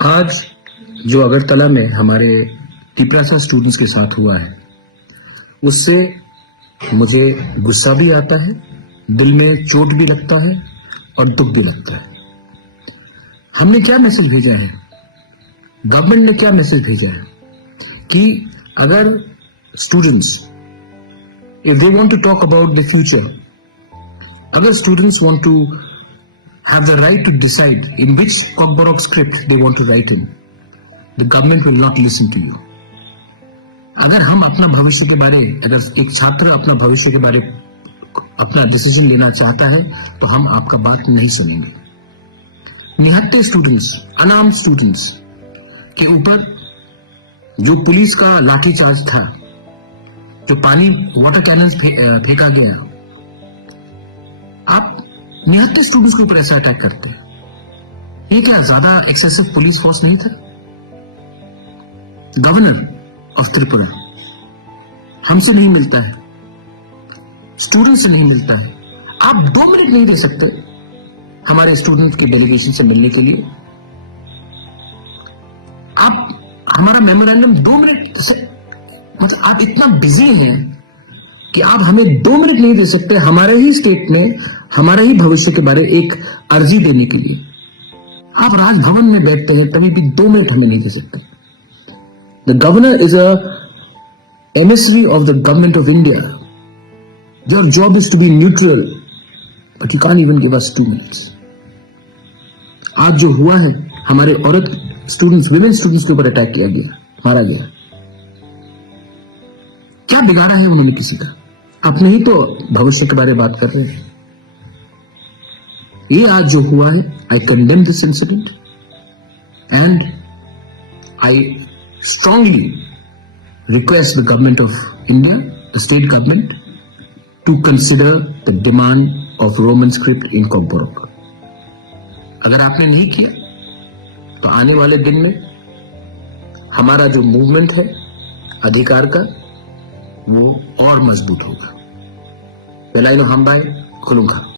आज जो अगरतला में हमारे तिपरासा स्टूडेंट्स के साथ हुआ है, उससे मुझे गुस्सा भी आता है, दिल में चोट भी लगता है और दुख भी लगता है। हमने क्या मैसेज भेजा है, गवर्नमेंट ने क्या मैसेज भेजा है कि अगर students if they want to talk about the future, अगर students want to have the right to decide in which Cockburrock script they want to write in, the government will not listen to you. अगर हम अपना भविष्य के बारे, अगर एक छात्र अपना भविष्य के बारे अपना डिसीजन लेना चाहता है तो हम आपका बात नहीं सुनेंगे। निहत्ते स्टूडेंट्स, अनार्म्ड स्टूडेंट्स के ऊपर जो पुलिस का लाठीचार्ज था, जो पानी वाटर कैनन फेंका गया, आप निहत्ते स्टूडेंट्स के ऊपर ऐसा अटैक करते हैं। ये क्या ज्यादा एक्सेसिव पुलिस फोर्स नहीं था? गवर्नर ऑफ त्रिपुरा हमसे नहीं मिलता है, स्टूडेंट से नहीं मिलता है। आप 2 मिनट नहीं दे सकते हमारे स्टूडेंट के डेलीगेशन से मिलने के लिए? आप हमारा मेमोरेंडम 2 मिनट से, मतलब आप इतना बिजी हैं कि आप हमें 2 मिनट नहीं दे सकते हमारे ही स्टेट में हमारे ही भविष्य के बारे एक अर्जी देने के लिए। आप राजभवन में बैठते हैं तभी भी 2 मिनट हमें नहीं दे सकते। The governor is a MSV of the government of India. Your job is to be neutral, but you can't even give us 2 minutes. आज जो हुआ है, हमारे औरत स्टूडेंट्स, विमेन स्टूडेंट्स के ऊपर अटैक किया गया, मारा गया। क्या बिगाड़ा है उन्होंने किसी का? अपने ही तो भविष्य के बारे में बात कर रहे हैं। ये आज जो हुआ है, I condemn this incident and I strongly request the government of India, the state government, to consider the demand of Roman script in Kokborok. अगर आपने नहीं किया तो आने वाले दिन में हमारा जो मूवमेंट है अधिकार का, वो और मजबूत होगा। वेलाइनो हमबाई खुलूंगा।